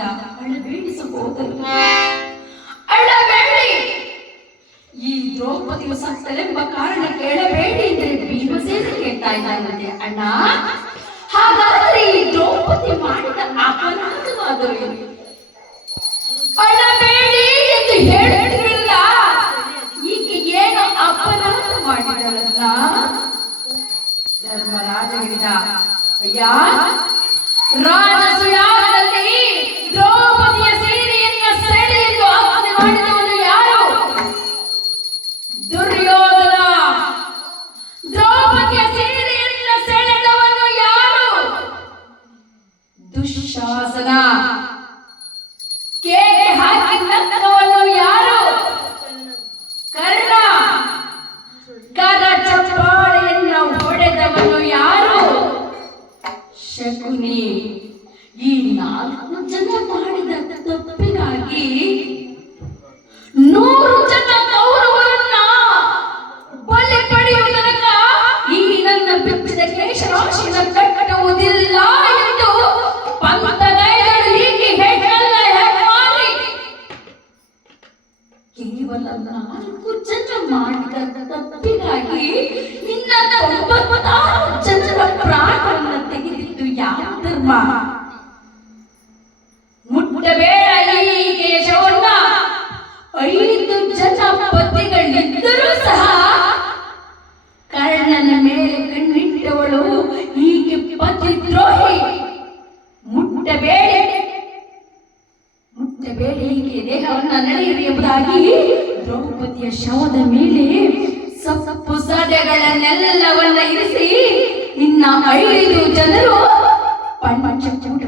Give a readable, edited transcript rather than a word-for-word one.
ಮಾಡಿದ. ಅಳಬೇಡಿ ಸಹೋದರ, ಅಳಬೇಡಿ. ಈ ದ್ರೌಪದಿಯು ಸತ್ತಲೆಂಬ ಕಾರಣ ಕೇಳಬೇಡಿ ಅಂದ್ರೆ ಭೀಮಸೇನ ಕೇಳ್ತಾ ಇದ್ದಾನಂತೆ. ಅಣ್ಣ, ಹಾಗಾದ್ರೆ ಈ ದ್ರೌಪದಿ ಮಾಡಿದ ಅಪರಾಧವಾದರೂ ಏನು? ಅಳಬೇಡಿ ಎಂದು ಹೇಳುತ್ತಿರಲಿಲ್ಲ. ಈಕೆ ಏನು ಅಪರಾಧ ಮಾಡಿದಳಲ್ಲ? ಧರ್ಮರಾಜ ಹೇಳಿದ, ಅಯ್ಯ, ರಾಜಸುಯಾಗದಲ್ಲಿ ದ್ರೌಪದಿಯ ಸೀರೆಯನ್ನ ಸೆಳೆಯಲು ಆಜ್ಞೆ ಮಾಡಿದವನು ಯಾರು? ದುರ್ಯೋಧನ. ದ್ರೌಪದಿಯ ಸೀರೆಯನ್ನ ಸೆಳೆದವನು ಯಾರು? ದುಶ್ಯಾಸನ. ಕೇಕೆ ಹಾಕಿ ನಕ್ಕವನು ಯಾರು? ಕರ್ಣ. ಕರ ಚಪ್ಪಾಳೆಯನ್ನು ಹೊಡೆದವನು ಯಾರು? ಶಕುನಿ. ಈ 4 ಜನ ಮಾಡಿದ ತಪ್ಪಿಗಾಗಿ 100 ಜನ ಕೌರವರನ್ನ ಬಲಿ ಪಡೆಯುವುದಕ್ಕ ಈ ನನ್ನ ಬಿಚ್ಚಿದ ಕೇಶರಾಶಿನ ಕಟ್ಟುವುದಿಲ್ಲ ಎಂದು ಪಂಥಗೈದರು. ಹೀಗೆ ಹೇಳಲ್ಲ ಹೆಮ್ಮಾರಿ. ಕೇವಲ 4 ಜನ ಮಾಡಿದ ತಪ್ಪಿಗಾಗಿ ಇನ್ನ 96 ಜನರ ಪ್ರಾಣವನ್ನು ತೆಗೆದಿದ್ದು ಯಾವ ಧರ್ಮ? ಮುಟ್ಟಬೇಡ ಈ ಕೇಶವನ್ನ. 5 ಜನ ಪತಿಗಳಿದ್ದರೂ ಸಹ ಕರ್ಣನ ಮೇಲೆ ಕಣ್ಣಿಟ್ಟವಳು ಈಕೆ ಪತಿದ್ರೋಹಿ. ಮುಟ್ಟಬೇಡಿ ಈಕೆ ದೇಹವನ್ನ ನಡೆಯಿರಿ ಎಂಬುದಾಗಿ ದ್ರೌಪದಿಯ ಶವದ ಮೇಲೆ ಸೊಪ್ಪು ಸದೆಗಳನ್ನೆಲ್ಲವನ್ನ ಇರಿಸಿ ಇನ್ನ 5 ಜನರು ಪಂಚಕೂಟ